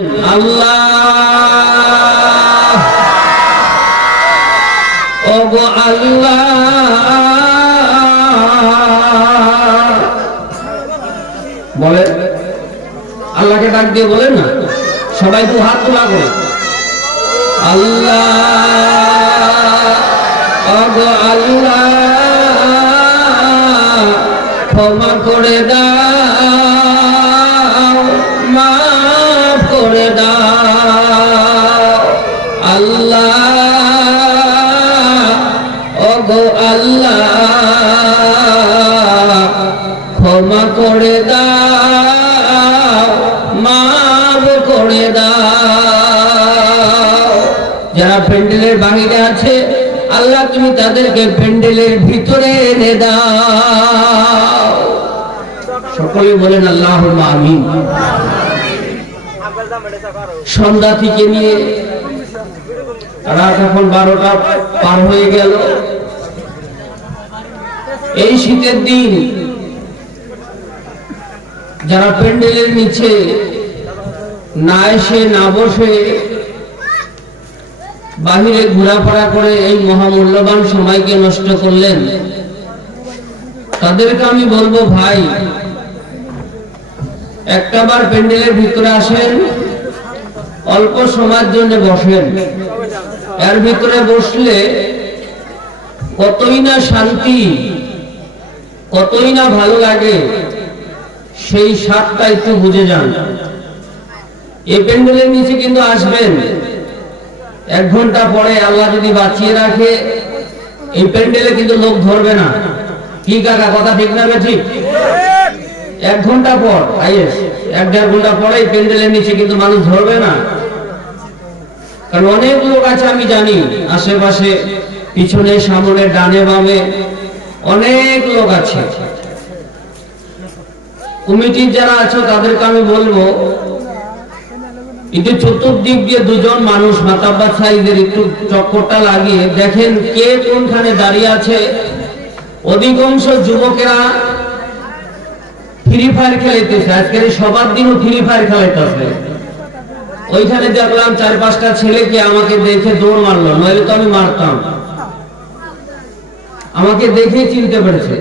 আল্লাহ ওগো আল্লাহ বলে, আল্লাহকে ডাক দিয়ে বলেন না, সবাই তো হাত তোলা করে। আল্লাহ ওগো আল্লাহ ক্ষমা করে দাও, মাফ করে দাও। আল্লাহ ওগো আল্লাহ ক্ষমা করে দাও, মাফ করে দাও। যারা প্যান্ডেলের বাহিরে আছে, আল্লাহ তুমি তাদেরকে প্যান্ডেলের ভিতরে এনে দাও। সকলে বলেন আল্লাহুম্মা আমিন। সন্ধ্যা থেকে নিয়ে রাত এখন 12টা পার হয়ে গেল। এই শীতের দিন যারা প্যান্ডেলের নিচে না এসে না বসে বাহিরে ঘোরাফেরা করে এই মহামূল্যবান সময়কে নষ্ট করলেন, তাদেরকে আমি বলবো, ভাই একটাবার প্যান্ডেলের ভিতরে আসেন, অল্প সময়ের জন্য বসেন। এর ভিতরে বসলে কতই না শান্তি, কতই না ভালো লাগে, সেই স্বাদটা একটু বুঝে যান। এই প্যান্ডেলের নিচে কিন্তু আসবেন, 1 ঘন্টা পরে আল্লাহ যদি বাঁচিয়ে রাখে এই প্যান্ডেলে কিন্তু লোক ধরবে না। কি কাকা, কথা ঠিক না ঠিক? 1 ঘন্টা পর আইএস 1-1.5 ঘন্টা পরে এই প্যান্ডেলের নিচে কিন্তু মানুষ ধরবে না। কারণ অনেক লোক আছে, আমি জানি আশেপাশে, পিছনে, সামনে, ডানে বামে অনেক লোক আছে। কমিটির যারা আছে তাদেরকে আমি বলবো, একটু চতুর্দিক দিয়ে 2জন মানুষ মাতাব্বার সাইজের একটু চক্করটা লাগিয়ে দেখেন কে কোনখানে দাঁড়িয়ে আছে। অধিকাংশ যুবকেরা ফ্রি ফায়ার খেলাইতেছে, আজকের সবার দিনও ফ্রি ফায়ার খেলাইতেছে। ওইখানে দেখলাম 4-5টা ছেলেকে আমাকে দেখে দৌড় মারলো, নইলে তো আমি মারতাম। আমাকে দেখে চিনতে পেরেছে,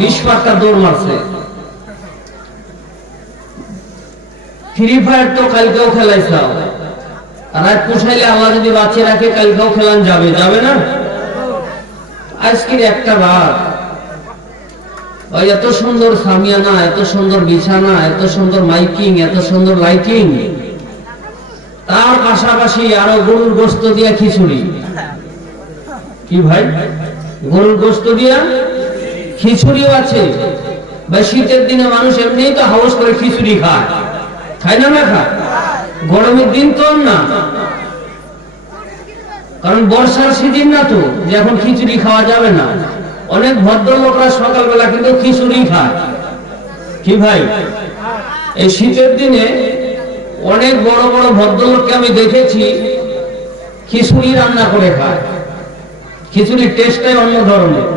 20-5টা দৌড় মারছে। ফ্রি ফায়ার তো কালকেও খেলাইছাও, রাত পোষাইলে আল্লাহ যদি বাঁচিয়ে রাখে কালকেও খেলান যাবে, যাবে না? আজকের একটা রাত এত সুন্দর সামিয়ানা, এত সুন্দর বিছানা, এত সুন্দর মাইকিং, এত সুন্দর লাইটিং, তার পাশাপাশি আরো গরুর গোশত দিয়া খিচুড়ি। কি ভাই, গরুর গোশত দিয়া খিচুড়িও আছে ভাই। শীতের দিনে মানুষ এমনিই তো হাউস করে খিচুড়ি খায়, খায় না? না খায়। গরমের দিন তো না, কারণ বর্ষার সিজন না তো, যে এখন খিচুড়ি খাওয়া যাবে না। অনেক ভদ্রলোকরা সকালবেলা কিন্তু খিচুড়ি খায়। কি ভাই, এই শীতের দিনে অনেক বড় বড় ভদ্রলোককে আমি দেখেছি খিচুড়ি রান্না করে খায়। খিচুড়ির টেস্টটাই অন্য ধরনের।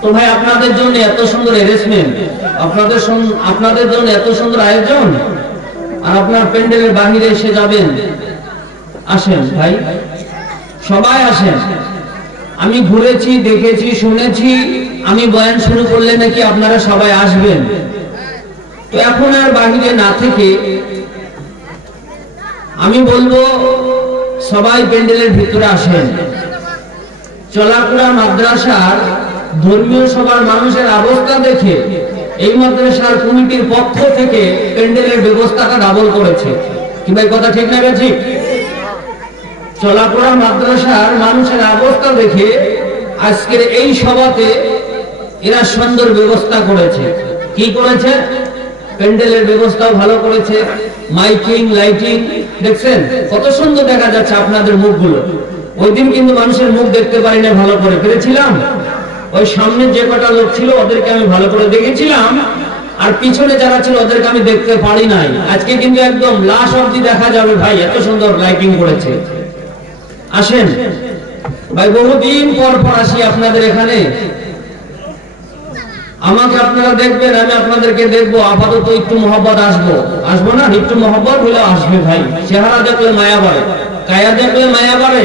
তো ভাই, আপনাদের জন্য এত সুন্দর অ্যারেঞ্জমেন্ট, আপনাদের জন্য এত সুন্দর আয়োজন, আর আপনার প্যান্ডেলের বাহিরে এসে যাবেন। আসেন ভাই, সবাই আসেন। আমি ঘুরেছি, দেখেছি, শুনেছি, আমি বয়ান শুরু করলে নাকি আপনারা সবাই আসবেন। তো এখন আর বাহিরে না থেকে আমি বলবো, সবাই প্যান্ডেলের ভিতরে আসেন। চলাকুড়া মাদ্রাসার ধর্মীয় সভার মানুষের অবস্থা দেখে এই মাদ্রাসার কমিটির পক্ষ থেকে প্যান্ডেলের ব্যবস্থাটা ডাবল করেছে। কি ভাই, কথা ঠিক না ঠিক? চলাকুড়া মাদ্রাসার মানুষের অবস্থা দেখে আজকের এই সভাতে এরা সুন্দর ব্যবস্থা করেছে। কি করেছে? প্যান্ডেলের ব্যবস্থাও ভালো করেছে, মাইকিং, লাইটিং, দেখছেন কত সুন্দর দেখা যাচ্ছে আপনাদের মুখগুলো। ওই দিন কিন্তু মানুষের মুখ দেখতে পারি না ভালো করে, পেরেছিলাম। ওই সামনে যে কটা লোক ছিল ওদেরকে আমি ভালো করে দেখেছিলাম, আর পিছনে যারা ছিল ওদেরকে আমি দেখতে পারি নাই। আজকে কিন্তু একদম লাশ অবধি দেখা যাবে ভাই, এত সুন্দর লাইটিং করেছে। আসেন ভাই, বহুদিন পর আসি আপনাদের এখানে। আমাকে আপনারা দেখবেন, আমি আপনাদেরকে দেখবো, আপাতত একটু মহব্বত আসবো না? একটু মহব্বত হলে আসবে ভাই। চেহারা দেখলে মায়া বাড়ে, কায়া দেখলে মায়া বাড়ে,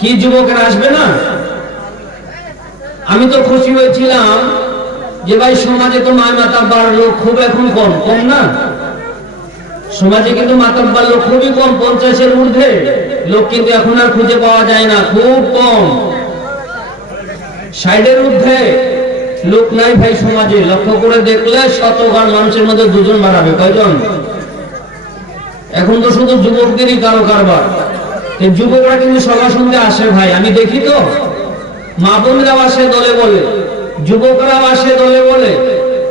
কি যুবকেরা আসবে না? আমি তো খুশি হয়েছিলাম যে ভাই সমাজে তো মাতাব্বার লোক খুব এখন কম না? সমাজে কিন্তু মাতাব্বার লোক খুবই কম, 50-এর ঊর্ধ্বে লোক কিন্তু এখন আর খুঁজে পাওয়া যায় না, খুব কম। 60-এর ঊর্ধ্বে লোক নাই ভাই সমাজে। লক্ষ্য করে দেখলে 100 মানুষের মধ্যে 2 জন বাড়াবে, কয়জন? এখন তো শুধু যুবকদেরই কারো কারবার। যুবকরা কিন্তু সভা শুনতে আসে ভাই, আমি দেখি তো। মা বোনরাও আসে দলে বলে, যুবকরাও আসে দলে বলে,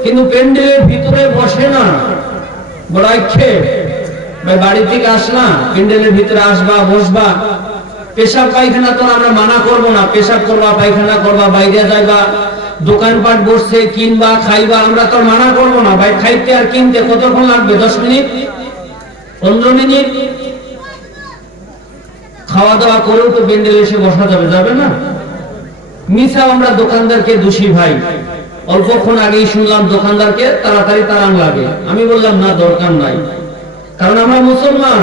কিন্তু প্যান্ডেলের ভিতরে বসে না। বড় আক্ষেপ ভাই, বাড়ি থেকে আসলা, প্যান্ডেলের ভিতরে আসবা, বসবা, পেশাব পায়খানা তো আমরা মানা করব না, পেশাব করবা, পায়খানা করবা, বাইরে যাইবা, দোকানপাট বসছে, কিনবা, খাইবা, আমরা তো মানা করব না ভাই। খাইতে আর কিনতে কতক্ষণ লাগবে? 10 মিনিট, 15 মিনিট। খাওয়া দাওয়া করেও তো প্যান্ডেলে এসে বসা যাবে না? মিছা আমরা দোকানদারকে দোষী ভাই। অল্পক্ষণ আগেই শুনলাম দোকানদারকে তাড়াতাড়ি তাড়ান লাগে। আমি বললাম না, দরকার নাই, কারণ আমরা মুসলমান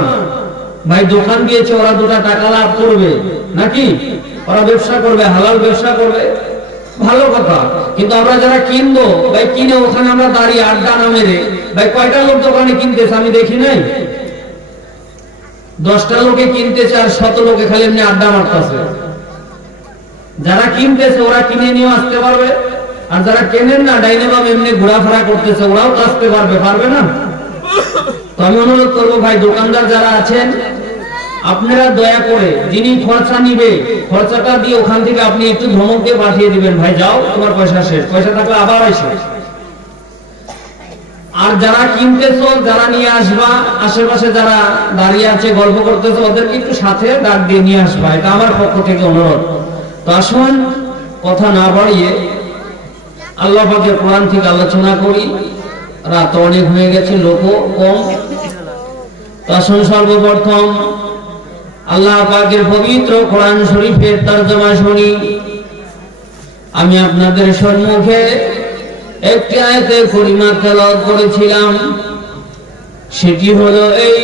ভাই। দোকান দিয়েছে, ওরা 2 টাকা লাভ করবে নাকি? ওরা ব্যবসা করবে, হালাল ব্যবসা করবে, ভালো কথা। কিন্তু আমরা যারা কিনবো ভাই, কিনে ওখানে আমরা দাঁড়িয়ে আড্ডা না মেরে ভাই, কয়টা লোক দোকানে কিনতেছে আমি দেখি নাই? 10টা লোকে কিনতেছে আর 100 লোকে খালি এমনি আড্ডা মারতেছে। যারা কিনতেছে ওরা কিনে নিয়ে আসতে পারবে, আর যারা কেনেন না ডাইনে বাম এমনি ঘোরাফেরা করতেছে, ওরাও তো আসতে পারবে না? তো আমি অনুরোধ করবো ভাই, দোকানদার যারা আছেন, আপনারা দয়া করে যিনি খরচা নিবে, খরচাটা দিয়ে ওখান থেকে আপনি একটু ধমক দিয়ে পাঠিয়ে দিবেন, ভাই যাও, তোমার পয়সা শেষ, পয়সা থাকলে আবার আসে। আর যারা কিনতেছো, যারা নিয়ে আসবা, আশেপাশে যারা দাঁড়িয়ে আছে গল্প করতেছে, ওদেরকে একটু সাথে ডাক দিয়ে নিয়ে আসবা, এটা আমার পক্ষ থেকে অনুরোধ। তো আসুন কথা না বাড়িয়ে আল্লাহ পাকের কোরআন থেকে আলোচনা করি। রাত অনেক হয়ে গেছে, লোকও কম। তো আসুন সর্বপ্রথম আল্লাহ পাকের পবিত্র কোরআন শরীফের তরজমা শুনি। আমি আপনাদের সম্মুখে একটি আয়াতে কারিমা তেলাওয়াত করেছিলাম, সেটি হলো এই: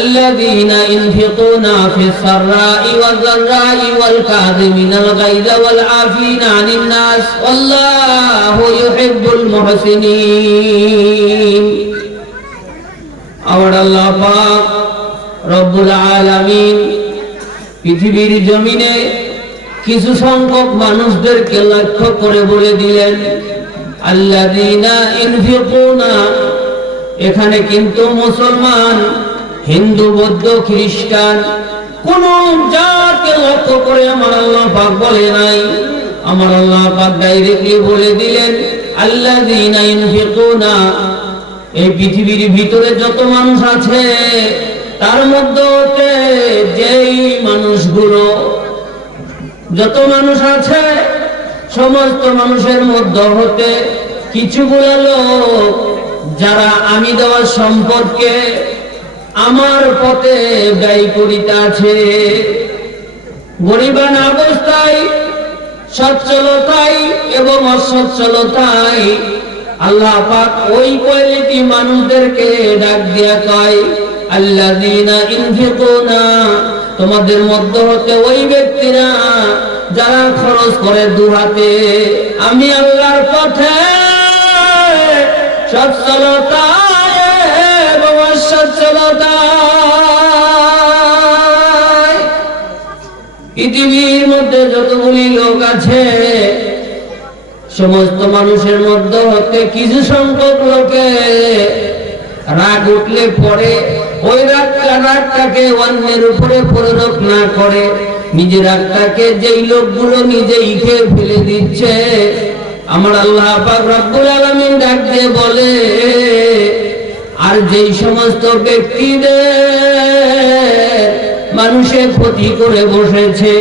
الذين ينفقون في السراء والضراء والكاظمين الغيظ والعافين عن الناس والله يحب المحسنين। আমার আল্লাহ পাক রব্বুল আলামিন পৃথিবীর জমিনে কিছু সংখ্যক মানুষদেরকে লক্ষ্য করে বলে দিলেন আল্লাযীনা ইনফিকুনা। এখানে কিন্তু মুসলমান, হিন্দু, বৌদ্ধ, খ্রিস্টান কোন জাতকে লক্ষ্য করে আমার আল্লাহ পাক বলে নাই। আমার আল্লাহ পাক ডাইরেক্টলি বলে দিলেন আল্লাযীনা ইনফিকুনা। এই পৃথিবীর ভিতরে যত মানুষ আছে তার মধ্যে যেই মানুষগুলো, যত মানুষ আছে সমস্ত মানুষের মধ্যে হতে কিছুগুলো লোক যারা আমি দেওয়া সম্পদকে আমার পথে ব্যয় করিতে আছে, গরিবান অবস্থায়, সচ্ছলতায় এবং অসচ্ছলতায়, আল্লাহ পাক ওই কোয়ালিটি মানুষদেরকে ডাক দিয়া কয় আল্লাযীনা ইনফিকুনা। তোমাদের মধ্যে হতে ওই ব্যক্তিরা যারা খরচ করে 2 হাতে আমি আল্লাহর পথে, সচ্ছলতায় এবং অসচ্ছলতায়। পৃথিবীর মধ্যে যতগুলি লোক আছে সমস্ত মানুষের মধ্যে হতে কিছু সংখ্যক লোকে রাগ উঠলে পরে ওই রাগটাকে অন্যের উপরে প্রয়োগ না করে নিজের রাগটাকে যেই লোকগুলো নিজেই খেয়ে ফেলে দিচ্ছে, আমার আল্লাহ পাক রব্বুল আলামিন ডাক দিয়ে বলে আর যেই সমস্ত ব্যক্তিদের মানুষের ক্ষতি করে বসেছে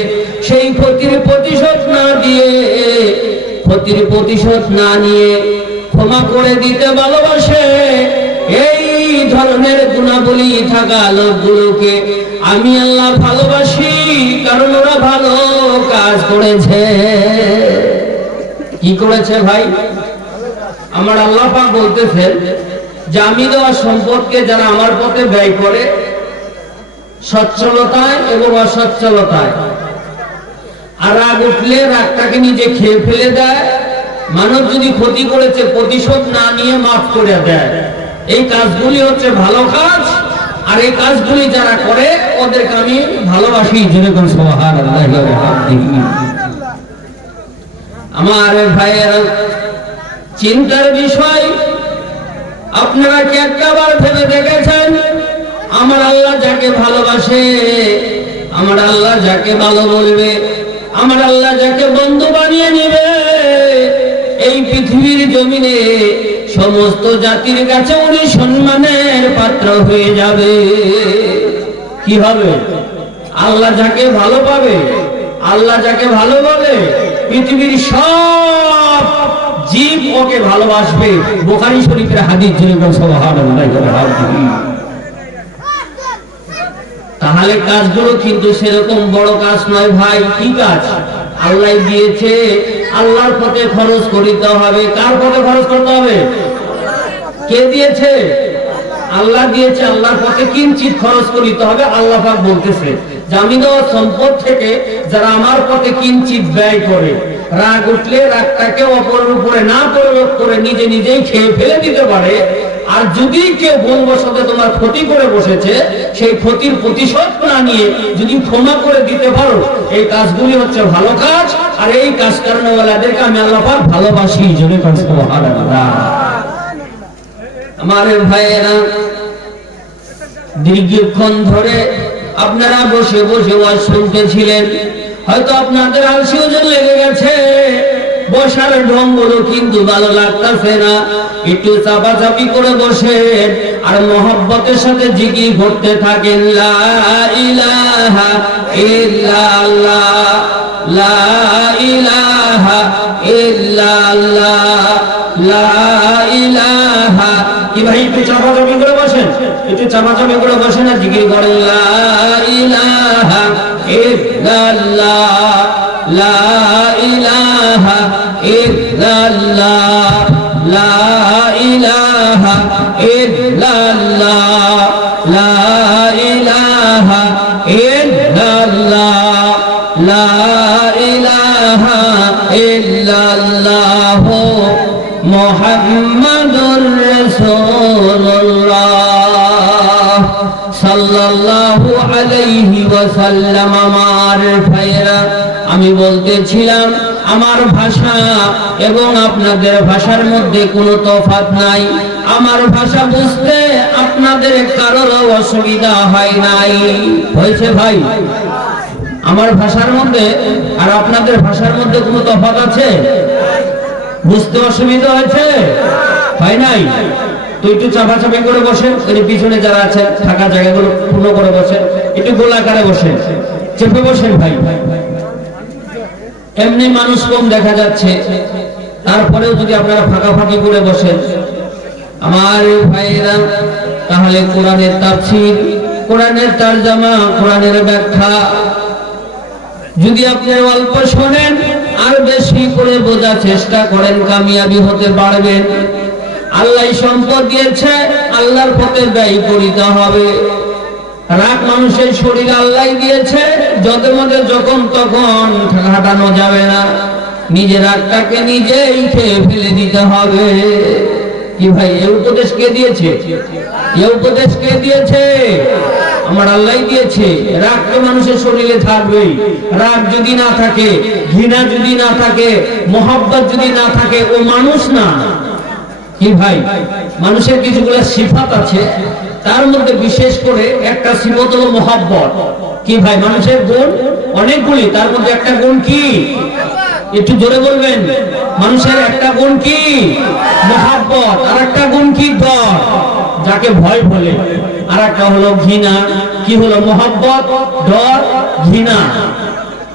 সেই ক্ষতির প্রতিশোধ না দিয়ে, ক্ষতির প্রতিশোধ না নিয়ে ক্ষমা করে দিতে ভালোবাসে, এই ধরনের গুণাবলী থাকা লোকগুলোকে আমি আল্লাহ ভালোবাসি, কারণ ওরা ভালো কাজ করেছে। কি করেছে ভাই? আমার আল্লাহ পাক বলতেছেন যে আমি দেওয়া সম্পদকে যারা আমার পথে ব্যয় করে সচ্ছলতায় এবং অসচ্ছলতায়, আর রাগ উঠলে রাগটাকে নিজে খেয়ে ফেলে দেয়, মানব যদি ক্ষতি করেছে প্রতিশোধ না নিয়ে মাফ করে দেয়, এই কাজগুলি হচ্ছে ভালো কাজ। আর এই কাজগুলি যারা করে ওদেরকে আমি ভালোবাসি। যেরকম সুবহানাল্লাহ ওয়া বিহামদিহি। আমার ভাইয়েরা, চিন্তার বিষয়, আপনারা কি একবার ভেবে দেখেছেন আমার আল্লাহ যাকে ভালোবাসে, আমার আল্লাহ যাকে ভালো বলবে, আমার আল্লাহ যাকে বন্ধু বানিয়ে নেবে, এই পৃথিবীর জমিনে সমস্ত জাতির কাছে উনি সম্মানের পাত্র হয়ে যাবে। কি হবে? আল্লাহ যাকে ভালো পাবে, আল্লাহ যাকে ভালো বলে, পৃথিবীর সব জীব ওকে ভালোবাসবে। বুখারী শরীফের হাদিস। যেরকম সুবহানাল্লাহ। তাহলে কাজগুলো কিন্তু সেরকম বড় কাজ নয় ভাই। কি কাজ? আল্লাহ দিয়েছে, আল্লাহর পথে খরচ করতে হবে। কার পথে খরচ করতে হবে? কে দিয়েছে? আল্লাহ দিয়েছে। আল্লাহর পথে কিঞ্চিত খরচ করতে হবে। আল্লাহ পাক বলতেছে যে আমি দেওয়া সম্পদ থেকে যারা আমার পথে কিঞ্চিত ব্যয় করে, রাগ উঠলে রাগটাকে অপরের উপরে না প্রয়োগ করে নিজে নিজেই খেয়ে ফেলে দিতে পারে, আর যদি কেউ ভুলবশত তোমার ক্ষতি করে বসেছে, সেই ক্ষতির প্রতিশোধ না নিয়ে যদি ক্ষমা করে দিতে পারো, এই কাজগুলি হচ্ছে ভালো কাজ। আর এই কাজ কারণওয়ালাদেরকে আমি আল্লাহ পাক ভালোবাসি। জোরে কাজ সুবহানাল্লাহ। আমার ভাইয়েরা, দীর্ঘক্ষণ ধরে আপনারা বসে বসে ওয়াজ শুনতেছিলেন, হয়তো আপনাদের আলসি ওজন লেগে গেছে, বসার ঢঙ্গগুলো কিন্তু ভালো লাগতেছে না। একটু চাপাচাপি করে বসেন আর মহব্বতের সাথে জিকির করতে থাকেন, লা ইলাহা ইল্লাল্লাহ, লা ইলাহা ইল্লাল্লাহ, লা ইলাহা। কি ভাই একটু চাপাচাপি করে বসেন, একটু চাপাচাপি করে বসেন আর জিকির করেন, লা ইলাহা ইল্লাল্লাহ, লা ইলাহা ইল্লাল্লাহ, লা ইলাহা ইল্লাল্লাহ, লা ইলাহা ইল্লাল্লাহ, লা ইলাহা ইল্লাল্লাহ, মুহাম্মাদুর রাসূলুল্লাহ সাল্লাল্লাহু আলাইহি ওয়াসাল্লাম। আমার ভাইয়েরা, আমি বলতেছিলাম আমার ভাষা এবং আপনাদের ভাষার মধ্যে কোনো তফাৎ নাই। আমার ভাষা বুঝতে আপনাদের কারোর অসুবিধা হয় নাই। হয়েছে ভাই? আমার ভাষার মধ্যে আর আপনাদের ভাষার মধ্যে কোনো তফাৎ আছে? বুঝতে অসুবিধা হয়েছে? হয় নাই? তো একটু চাপাচাপি করে বসেন, এর পিছনে যারা আছেন থাকা জায়গাগুলো পূর্ণ করে বসেন, একটু গোলাকারে বসেন, চেপে বসেন ভাই। এমনি মানুষ কম দেখা যাচ্ছে, তারপরেও যদি আপনারা ফাঁকাফাঁকি করে বসেন আমার ভাইয়েরা, তাহলে কোরআনের তাফসীর, কোরআনের তরজমা, কোরআনের ব্যাখ্যা যদি আপনি অল্প শোনেন আর বেশি করে বোঝার চেষ্টা করেন, কামিয়াবি হতে পারবেন। আল্লাহ সম্পদ দিয়েছে, আল্লাহর পথে ব্যয় করিতে হবে। রাগ মানুষের শরীর আল্লাহ দিয়েছে, যত মধ্যে যখন তখন হাঁটানো যাবে না, নিজের রাগটাকে নিজেই খেয়ে ফেলে দিতে হবে। কি ভাই, এই উপদেশ কে দিয়েছে? এই উপদেশ কে দিয়েছে? আমার আল্লাহ দিয়েছে। রাগ তো মানুষের শরীরে থাকবেই। রাগ যদি না থাকে, ঘৃণা যদি না থাকে, মহব্বত যদি না থাকে, ও মানুষ না। কি ভাই, মানুষের কিছুগুলো সিফাত আছে, তার মধ্যে বিশেষ করে একটা সিফত হলো মহব্বত। কি ভাই, মানুষের গুণ অনেকগুলি, তার মধ্যে একটা গুণ কি? একটু জোরে বলবেন। মানুষের একটা গুণ কি? মহব্বত। আর একটা গুণ কি? ডর, যাকে ভয় বলে। আর একটা হলো ঘৃণা। কি হলো? মহব্বত, ডর, ঘৃণা।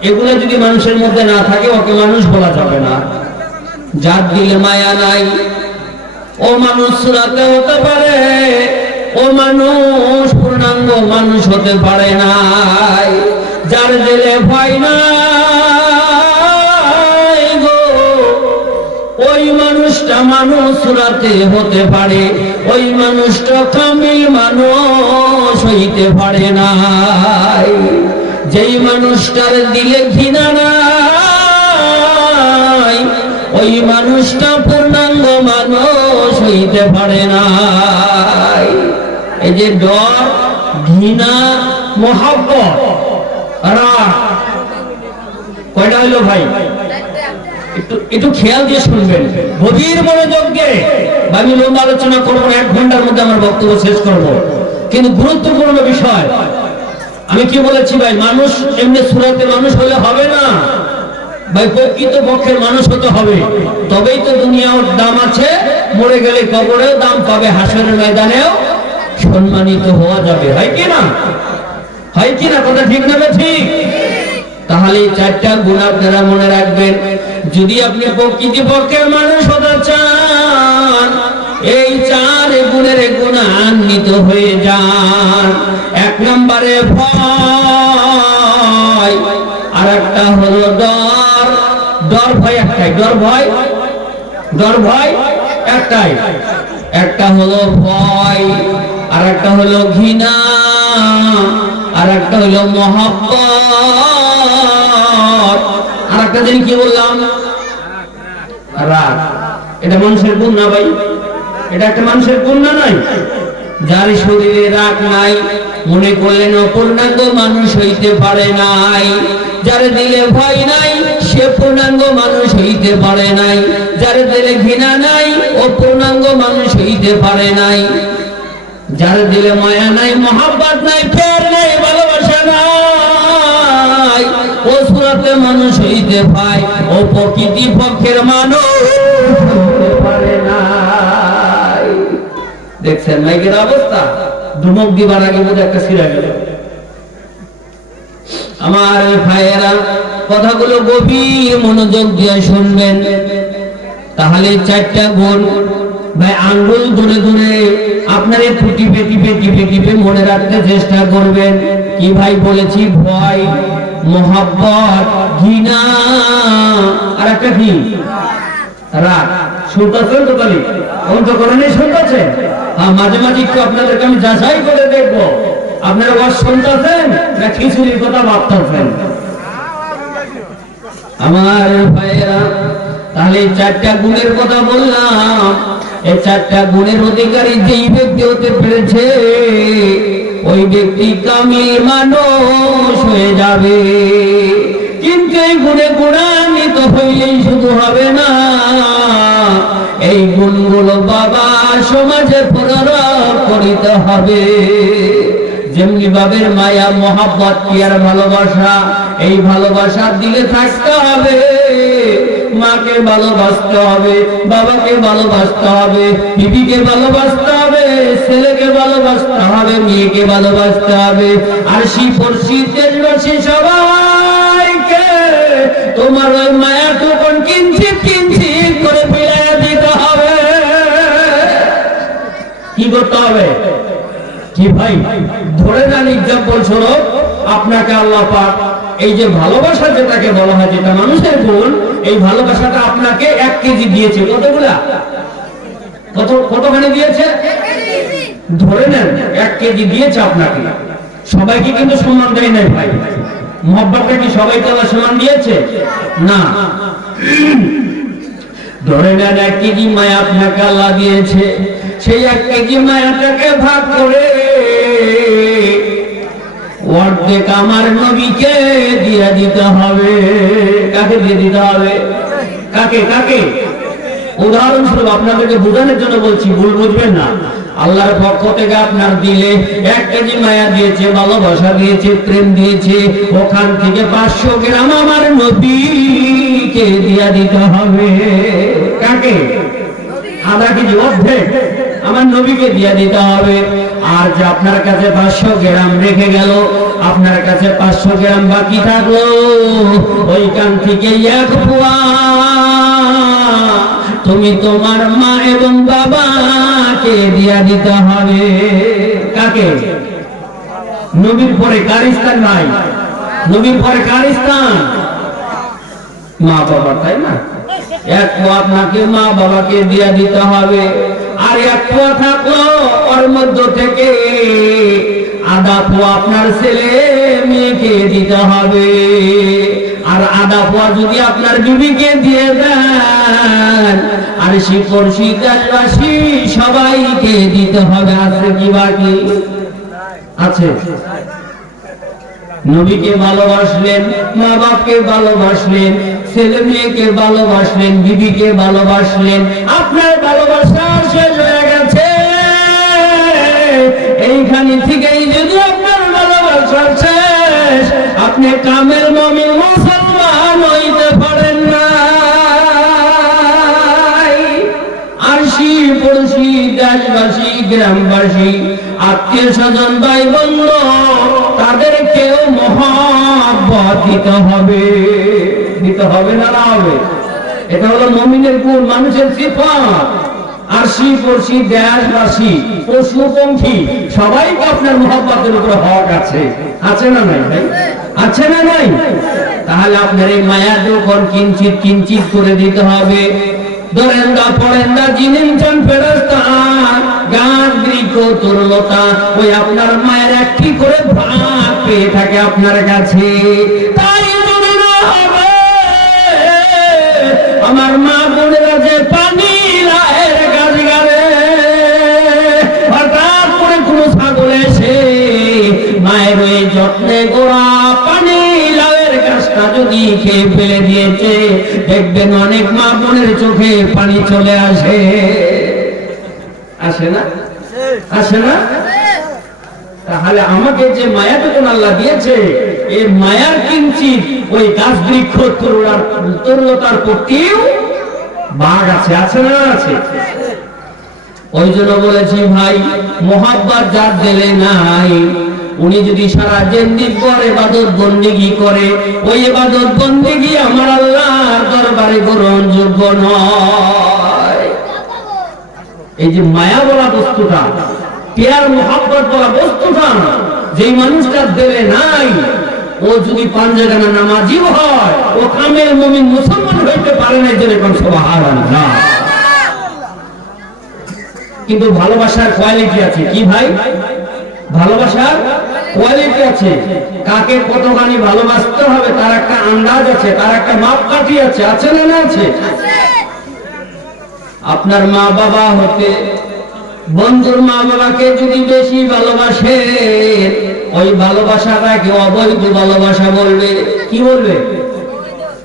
এগুলো যদি মানুষের মধ্যে না থাকে, ওকে মানুষ বলা যাবে না। যার দিলে মায়া নাই, ও মানুষ সুরাতে হতে পারে, ও মানুষ পূর্ণাঙ্গ মানুষ হতে পারে নাই। যার দিলে ভয় নাই গো, মানুষ সুরাতে হতে পারে, ওই মানুষটা কামিল মানুষ হইতে পারে না। যেই মানুষটার দিলে ঘৃণা নাই, ওই মানুষটা পূর্ণাঙ্গ মানুষ হইতে পারে না। এই যে ডর, ঘৃণা, মহব্বত, রাগ, কয়টা হইলো ভাই? একটু খেয়াল দিয়ে শুনবেন, গভীর মনোযোগ দিয়ে। আমি লম্বা আলোচনা করবো না, 1 ঘন্টার মধ্যে আমার বক্তব্য শেষ করব, কিন্তু গুরুত্বপূর্ণ বিষয়। আমি কি বলেছি ভাই? মানুষ এমনি সুরাতে মানুষ হলে হবে না ভাই, প্রকৃত পক্ষের মানুষ হতে হবে, তবেই তো দুনিয়ার দাম আছে। মরে গেলে কবরেও দাম পাবে, হাসরের ময়দানেও সম্মানিত হওয়া যাবে। হয় কি না? হয় কি না? কথা ঠিক না? ঠিক। তাহলে 4টা গুণ আপনারা মনে রাখবেন। যদি আপনি প্রকৃত পক্ষের মানুষ হতে চান, এই 4 গুণের গুণান্বিত হয়ে যান। 1 নম্বরে ভয়, আর একটা হলো ডর। ডর ভয় একটাই, ডর ভয় একটাই। একটা হলো ভয়, আর একটা হলো ঘৃণা, আর একটা হলো মহব্বত, আর একটা দিন কি বললাম? রাগ। এটা মানুষের গুণ না ভাই? এটা একটা মানুষের গুণ না? নাই? যার শরীরে রাগ নাই, মনে করলেন অপূর্ণাঙ্গ মানুষ হইতে পারে নাই। যার দিলে ভয় নাই, সে পূর্ণাঙ্গ মানুষ হইতে পারে নাই। যার দিলে ঘৃণা নাই, অপূর্ণাঙ্গ মানুষ হইতে পারে নাই। যার দিলে মায়া নাই, মহব্বত নাই, প্রেম নাই, ভালোবাসা নাই, ও সুরাতে মানুষ হইতে পায়, ও প্রকৃতি পক্ষের মানুষ হইতে পারে না। দেখছেন মাইকের অবস্থা? ধমক দিবার আগে বোধ একটা ছিঁড়ে গেল। আমার ভাইয়েরা, কথাগুলো গভীর মনোযোগ দিয়ে শুনবেন। তাহলে 4টা গুণ ভাই আঙ্গুল ধরে ধরে আপনার একটু টিপে টিপে টিপে টিপে মনে রাখতে চেষ্টা করবেন। কি ভাই বলেছি? ভয়, মহব্বত, ঘৃণা, আর একটা কি? রাগ। শুনতেছেন তো? খালি অন্তঃকরণে শুনতেছেন? হ্যাঁ, মাঝে মাঝে একটু আপনাদেরকে আমি যাচাই করে দেখবো আপনারা ওয়াজ শুনতেছেন না খিচুড়ির কথা ভাবতেছেন। আমার ভাইয়েরা, তাহলে 4টা গুণের কথা বললাম। এই 4টা গুণের অধিকারী যেই ব্যক্তি হতে পেরেছে, ওই ব্যক্তি কামিল মানুষ হয়ে যাবে। কিন্তু এই গুণে গুণান্বিত হইলেই শুধু হবে না, এই গুণগুলো বাবা সমাজে প্রয়োগ করিতে হবে। যেমনি ভাবে মায়া, মহব্বত, কি আর ভালোবাসা, এই ভালোবাসা দিলে থাকতে হবে। মাকে ভালোবাসতে হবে, বাবাকে ভালোবাসতে হবে, বিবিকে ভালোবাসতে হবে, ছেলেকে ভালোবাসতে হবে, মেয়েকে ভালোবাসতে হবে। আর পড়শি দেশবাসী সবাইকে তোমার ওই মায়া টুকন কিঞ্চিত কিঞ্চিত করে ফিরিয়ে দিতে হবে। কি করতে হবে? কি ভাই? ধরে নেন এক্সাম্পল স্বরূপ, আপনাকে আল্লাহ পাক এই যে ভালোবাসা যেটাকে বলা হয়, যেটা মানুষের গুণ, এই ভালোবাসাটা আপনাকে 1 কেজি দিয়েছে। কতগুলা? কতখানি দিয়েছে? ধরে নেন 1 কেজি দিয়েছে আপনাকে। সবাইকে কিন্তু সম্মান দেয় নাই ভাই। মহব্বতটা কি সবাইকে আল্লাহ সম্মান দিয়েছে? না। ধরে নেন 1 কেজি মায়া আপনাকে আল্লাহ দিয়েছে। সেই 1 কেজি মায়াটাকে ভাগ করে অর্ধেক আমার নবীকে দিয়ে দিতে হবে। কাকে দিয়ে দিতে হবে? কাকে? কাকে? উদাহরণস্বরূপ আপনাদেরকে বোঝানোর জন্য বলছি, ভুল বুঝবেন না। আল্লাহর পক্ষ থেকে আপনার দিলে 1 কেজি মায়া দিয়েছে, ভালোবাসা দিয়েছে, প্রেম দিয়েছে, ওখান থেকে 500 গ্রাম আমার নবীকে দিয়ে দিতে হবে। কাকে? আধা কেজি, অর্ধেক আমার নবীকে দিয়ে দিতে হবে। আর যে আপনার কাছে 500 গ্রাম রেখে গেল, আপনার কাছে 500 গ্রাম বাকি থাকলো, ওইখান থেকে 1 পোয়া তুমি তোমার মা এবং বাবাকে দিয়ে দিতে হবে। কাকে? নবীর পরে কার স্থান ভাই? নবীর পরে কার স্থান? মা বাবা, তাই না? এক পোয়া আপনাকে মা বাবাকে দিয়ে দিতে হবে, আর এক পোয়া থাকলো ওর মধ্য থেকে আধা পোয়া আপনার ছেলে মেয়েকে দিতে হবে, আর আধা পোয়া যদি আপনার বিবিকে দিয়ে দেন আর শিপড়শি দেশবাসী সবাইকে দিতে হবে। আছে কি বাকি? আছে। নবীকে ভালোবাসলেন, মা বাপকে ভালোবাসলেন, ছেলে মেয়েকে ভালোবাসলেন, বিবিকে ভালোবাসলেন, আপনার ভালোবাসা শেষ হয়ে গেছে। এইখানে থেকেই যদি আপনার ভালোবাসা শেষ, আপনি কামেল মুমিন মুসলমান হইতে পারেন না। আরশি পড়শি দেশবাসী গ্রামবাসী আত্মীয় স্বজন ভাই বন্ধু তাদেরকেও মহব্বত দিতে হবে। দিতে হবে না না হবে? এটা হলো মুমিনের গুণ, মানুষের সিফাত। আরশি পড়শি দেশবাসী পশু পঙ্খী সবাইকে আপনার মহব্বতের উপরে হক আছে। আছে না নাই ভাই? আছে না নাই? তাহলে আপনার এই মায়া যখন কিঞ্চিত কিঞ্চিত করে দিতে হবে। দরেন্দা পড়েন্দা জিনিস ফেরস্তা গাছ বৃক্ষ তরুলতা ওই আপনার মায়ের একটি করে ভাগ পেয়ে থাকে আপনার কাছে। তাই যদি না হবে আমার মা বোনেরা যে পানি লায়ের গাছ গালে হঠাৎ করে কোনো ছাগল এসে মায়ের ওই যত্নে গোড়া পানি লাউয়ের গাছটা যদি খেয়ে ফেলে দিয়েছে, দেখবেন অনেক মা বোনের চোখে পানি চলে আসে। আসে না? আসে না? তাহলে আমাকে যে মায়াটুকু আল্লাহ দিয়েছে, এই মায়ার কিঞ্চিত ওই গাছ বৃক্ষ তরুলতার প্রতিও ভাগ আছে। আছে না? আছে। ওই জন্য বলেছি ভাই, মোহাব্বত যার দিলে নাই, উনি যদি সারা জিন্দেগি পর ইবাদত বন্দেগী করে, ওই ইবাদত বন্দেগী আমার আল্লাহর দরবারে গ্রহণযোগ্য নয়। এই যে মায়া বলা বস্তুটা, প্যার মোহাব্বত বলা বস্তুটা যেই মানুষটা দেবে নাই, ও যদি পাঞ্জাগানা নামাজিও হয়, ও কামেল মুমিন মুসলমান হইতে পারে না। যেরকম সুবহানাল্লাহ। কিন্তু ভালোবাসার কোয়ালিটি আছে। কি ভাই? ভালোবাসার কোয়ালিটি আছে। কাকে কতখানি ভালোবাসতে হবে তার একটা আন্দাজ আছে, তার একটা মাপকাঠি আছে। আছে না না? আছে। আপনার মা বাবা হতে বন্ধুর মা বাবাকে যদি বেশি ভালোবাসে, ওই ভালোবাসাটাকে অবৈধ ভালোবাসা বলবে। কি বলবে?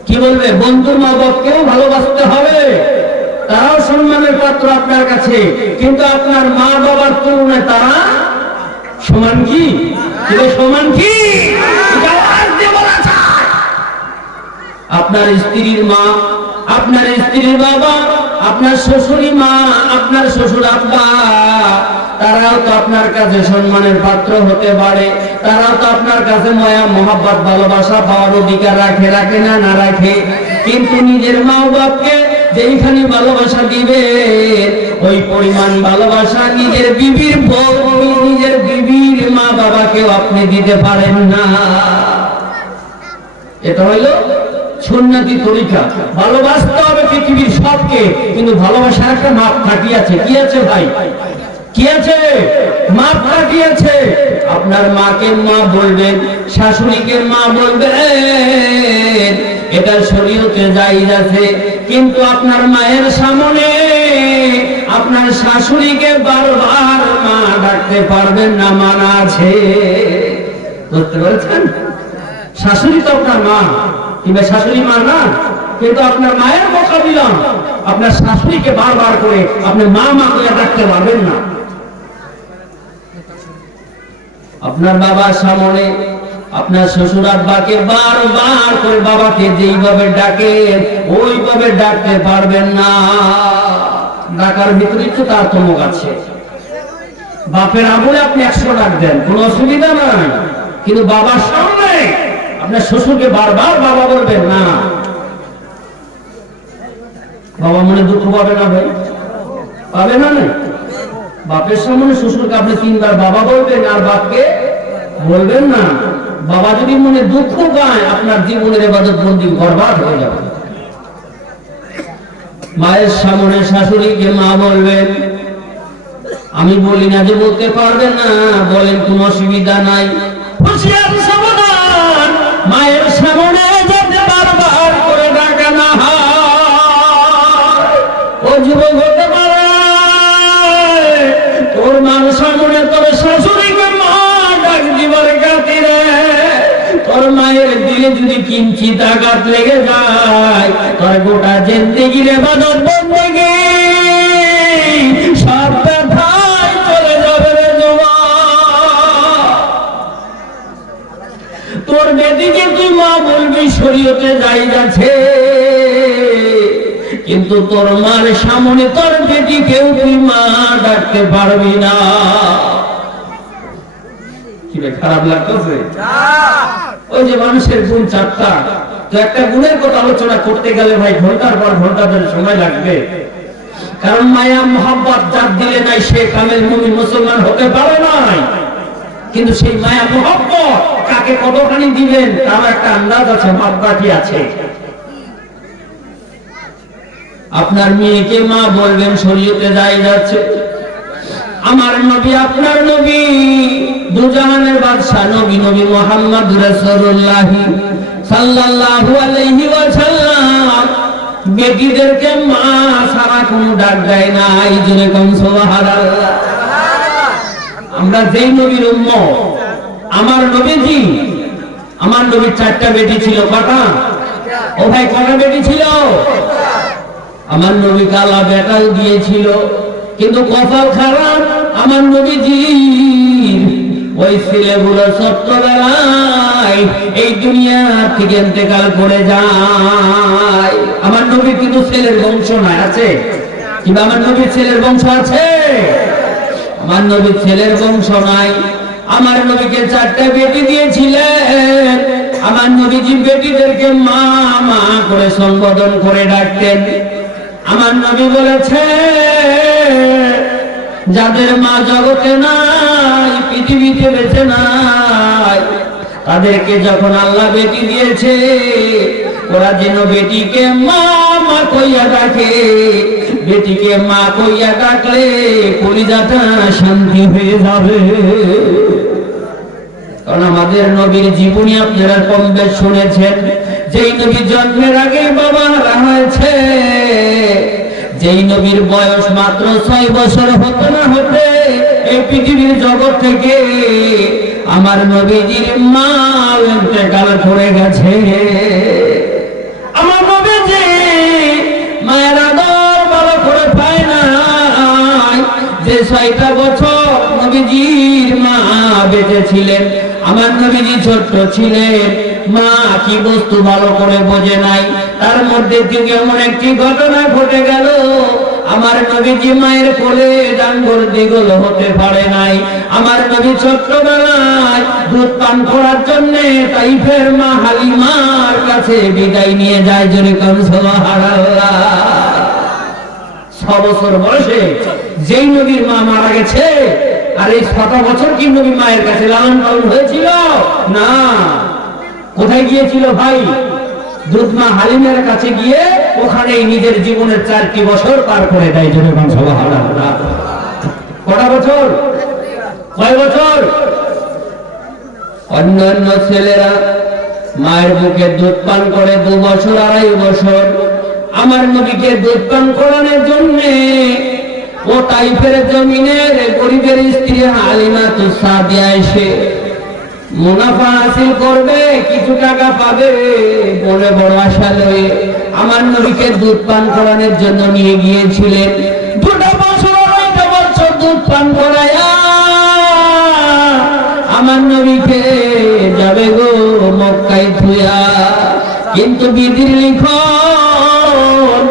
কি বলবে? বন্ধুর মা বাবাকেও ভালোবাসতে হবে, তারাও সম্মানের পাত্র আপনার কাছে, কিন্তু আপনার মা বাবার তুলনায় তারা সমান কি? সমান কি? আপনার স্ত্রীর মা, আপনার স্ত্রীর বাবা, আপনার শ্বশুরি মা, আপনার শ্বশুর আব্বা, তারাও তো আপনার কাছে সম্মানের পাত্র হতে পারে। তারাও তো আপনার কাছে মায়া মোহাব্বত ভালোবাসা পাওয়ার অধিকার রাখে। রাখে না? না রাখে। কিন্তু নিজের মা বাপকে যেইখানে ভালোবাসা দিবে, ওই পরিমাণ ভালোবাসা নিজের বিবির বউ, নিজের বিবির মা বাবাকেও আপনি দিতে পারেন না। এটা হইলো সুন্নতি তরিকা। ভালোবাসতে হবে পৃথিবীর সবকে, কিন্তু ভালোবাসার একটা মাপকাঠি আছে। কি আছে ভাই? কি আছে? মাপকাঠি আছে। আপনার মাকে মা বলবেন, শাশুড়িকে মা বলবেন, এটা শরীয়তে জায়েজ আছে। কিন্তু আপনার মায়ের সামনে আপনার শাশুড়িকে বারবার মা ডাকতে পারবেন না, মানা আছে। বুঝতে পেরেছেন? শাশুড়ি তো আপনার মা, কিংবা শাশুড়ি মা না, কিন্তু আপনার মায়ের কথা দিলাম, আপনার শাশুড়িকে বারবার করে আপনি মা মা করে ডাকতে পারবেন না। আপনার বাবার সামনে আপনার শ্বশুর আব্বাকে বারবার করে বাবাকে যেইভাবে ডাকে ওইভাবে ডাকতে পারবেন না। ডাকার ভিতরে তো তারতম্য আছে। বাপের আমলে আপনি 100 ডাক দেন, কোনো অসুবিধা নাই, কিন্তু বাবার সামনে আপনার শ্বশুরকে বারবার বাবা বলবেন না। বাবা মনে দুঃখ পাবে না ভাই? পাবে না? না, বাপের সামনে শ্বশুরকে আপনি 3 বার বাবা বলবেন আর বাপকে বলবেন না। বাবা যদি মনে দুঃখ পায়, আপনার জীবনের ইবাদত বন্দি বরবাদ হয়ে যাবে। মায়ের সামনে শাশুড়িকে মা বলবেন। আমি বলি না যে বলতে পারবেন না, বলেন কোনো অসুবিধা নাই। হুঁশিয়ার সাবধান, মায়ের সামনে যাতে বারবার করে ডাকা না হয়। ও যুবক হতে পারে তোর মার সামনে তোর শাশুড়িকে মা ডাক দিবার খাতিরে তোর মায়ের দিলে যদি কিঞ্চিত আঘাত লেগে যায়, তোর গোটা জিন্দেগির ইবাদত বন্দেগি সব ব্যথায় চলে যাবে রে যুবক। তোর বেটিকে তুই মা বলবি, শরীয়তে জায়েজ আছে, কিন্তু তোর মার সামনে তোর বেটিকেও তুই মা ডাকতে পারবি না। কি খারাপ লাগতেছে? ওই যে মানুষের গুণ চারটা, তো একটা গুণের কথা আলোচনা করতে গেলে ভাই ঘন্টার পর ঘন্টা ধরে সময় লাগবে। কারণ মায়া মোহাব্বত যার দিলে নাই সে কামেল মুমিন মুসলমান হতে পারে নাই। কিন্তু সেই মায়া মোহাব্বত কাকে কতখানি দিবেন তার একটা আন্দাজ আছে, মাপকাঠি আছে। আপনার মেয়েকে মা বলবেন, শরীয়তে জায়েজ আছে। আমার নবী আপনার নবী দুজাহানের বাদশা নবী নবী মুহাম্মদ রাসূলুল্লাহ সাল্লাল্লাহু আলাইহি ওয়াসাল্লাম বেটিদেরকে মা সারা কোন ডাক দেয় না। এই জন্য কোন সুবহানাল্লাহ। আমরা যেই নবীর উম্মত, আমার নবীজি, আমার নবীর 4টা বেটি ছিল। কটা? ও ভাই কটা বেটি ছিল? আমার নবী কালা বেটাও দিয়েছিল, কিন্তু কপাল খারাপ আমার নবীজির ওই ছেলেগুলো ছোট্টবেলায় এই দুনিয়া থেকে ইন্তেকাল করে যায়। আমার নবী কিন্তু ছেলের বংশ নাই, আছে? কিন্তু আমার নবীর ছেলের বংশ আছে? আমার নবীর ছেলের বংশ নাই। আমার নবীকে 4টা বেটি দিয়েছিলেন। আমার নবীজি বেটিদেরকে মা মা করে সম্বোধন করে ডাকতেন। আমার নবী বলেছে, যাদের মা জগতে নাই, পৃথিবীতে বেঁচে নাই, তাদেরকে যখন আল্লাহ বেটি দিয়েছে, ওরা যেন বেটিকে মা মা কইয়া ডাকে। বেটিকে মা কইয়া ডাকলে কলিজাটা শান্তি হয়ে যাবে। কারণ আমাদের নবীর জীবনী আপনারা কম বেশ শুনেছেন। যেই নবী জন্মের আগে বাবা হারা হয়েছে, যেই নবীর বয়স মাত্র 6 বছর হতে না হতে এই পৃথিবীর জগৎ থেকে আমার নবীজির মা ইন্তেকাল করে গেছে। আমার নবীজি মায়ের আদর ভালো করে পায় নাই। যে 6টা বছর নবীজির মা বেঁচে ছিলেন, আমার নবীজি ছোট্ট ছিলেন, মা কি বস্তু ভালো করে বোঝে নাই। তার মধ্যে থেকে এমন একটি ঘটনা ঘটে গেল, আমার নবীজি মায়ের কোলে ডাঙ্গর দিগল হতে পারে নাই। আমার নবী ছোট্টবেলায় দুধ পান করার জন্য তাইফের মা হালিমার কাছে বিদায় নিয়ে যায়। জোরে কোন সুবহানাল্লাহ। 6 বছর বয়সে যেই নবীর মা মারা গেছে, আর এই 6টা বছর কি নবী মায়ের কাছে লালন পালন হয়েছিল না? কোথায় গিয়েছিল ভাই? দুধ মা হালিমের কাছে গিয়ে ওখানে নিজের জীবনের 4টি বছর পার করে দেয়। জোরে কোন সুবহানাল্লাহ। কটা বছর? কয় বছর? অন্যান্য ছেলেরা মায়ের বুকে দুধ পান করে 2 বছর 2.5 বছর। আমার নবীকে দুধ পান করানোর জন্য ও তাইফের জমিনের গরিবের স্ত্রী হালিমাতুস সাদিয়া এসে মুনাফা হাসিল করবে, কিছু টাকা পাবে বলে বড় আশা লয়ে আমার নবীকে দুধ পান করানোর জন্য নিয়ে গিয়েছিলেন। 2টা বছর 2.5 বছর দুধ পান করায়া আমার নবীকে যাবে গো মক্কায় থুয়া। কিন্তু বিধির লিখন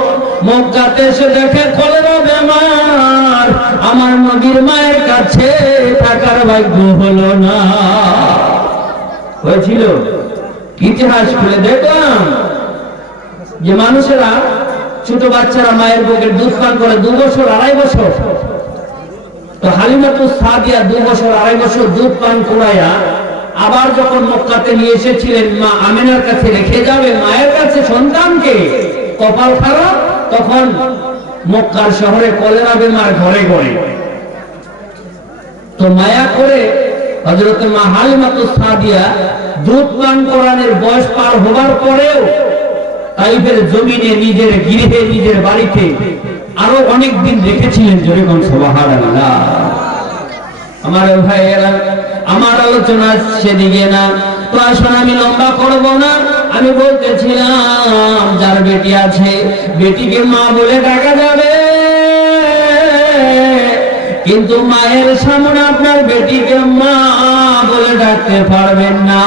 মক্কাতে এসে দেখে কলেরা বেমার। আমার নবীর মায়ের কাছে থাকার ভাগ্য হলো না। হয়েছিল ইতিহাস খুলে দেখলাম যে মানুষেরা, ছোট বাচ্চারা মায়ের বুকের দুধ পান করে 2 বছর 2.5 বছর। তো হালিমাতুস সাদিয়া 2 বছর 2.5 বছর দুধ পান করায়া আবার যখন মক্কাতে নিয়ে এসেছিলেন মা আমিনার কাছে রেখে যাবে মায়ের কাছে সন্তানকে, কপাল খারাপ তখন মক্কার শহরে কলেরা বেমার ঘরে ঘরে। তো মায়া করে হযরত মা হালিমাতুস সাদিয়া দুধ পান করানোর বয়স পার হবার পরেও তাইফের জমিনে নিজের গৃহে নিজের বাড়িতে আরো অনেক দিন রেখেছিলেন। জোরে কোন সুবহানাল্লাহ। আমার ভাইয়েরা, আমার আলোচনা সেদিকে না, তো আসলে আমি লম্বা করব না। আমি বলতেছিলাম যার বেটি আছে বেটিকে মা বলে ডাকা যাবে, কিন্তু মায়ের সামনে আপনার বেটিকে মা বলে ডাকতে পারবেন না।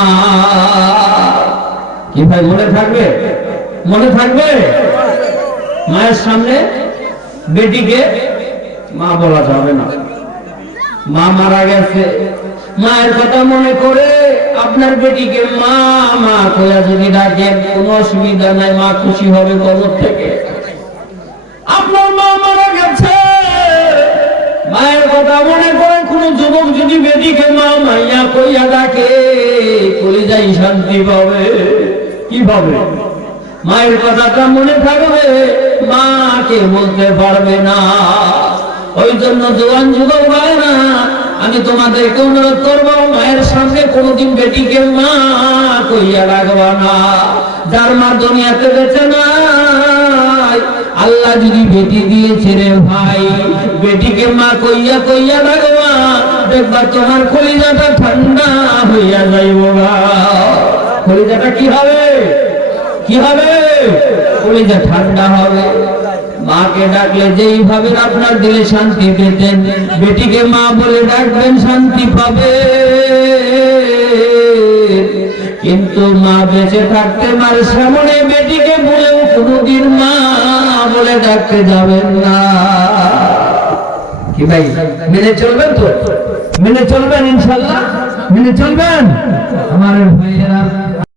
কি ভাই মনে থাকবে? মনে থাকবে? মায়ের সামনে বেটিকে মা বলা যাবে না। মা মারা গেছে, মায়ের কথা মনে করে আপনার বেটিকে মা মা কইয়া যদি ডাকেন কোনো অসুবিধা নাই, মা খুশি হবে কবর থেকে। আপনার মা মারা গেছে, মায়ের কথা মনে করে কোন যুবক যদি বেটিকে মা মাইয়া কইয়া ডাকে কলিজায় শান্তি পাবে। কি পাবে? মায়ের কথাটা মনে থাকবে, মাকে বলতে পারবে না। ওই জন্য জোয়ান যুবক ভাইরা, আমি তোমাদেরকে অনুরোধ করবো মায়ের সামনে কোনোদিন বেটিকে মা কইয়া ডাকবা না। যার মা দুনিয়াতে বেঁচে নাই, আল্লাহ যদি বেটি দিয়েছে রে ভাই, বেটিকে মা কইয়া কইয়া ডাকবা, দেখবা তোমার কলিজাটা ঠান্ডা হইয়া যাইব। কলিজাটা কি হবে? কি হবে? কলিজা ঠান্ডা হবে। মাকে ডাকলে যেইভাবে আপনার দিলে শান্তি পেতেন, বেটিকে মা বলে ডাকবেন শান্তি পাবে। কিন্তু মা বেঁচে থাকতে মার সামনে বেটিকে বলেও কোনোদিন মা বলে ডাকতে যাবেন না। কি ভাই মেনে চলবেন তো? মেনে চলবেন ইনশাআল্লাহ? মেনে চলবেন আমার ভাইয়া?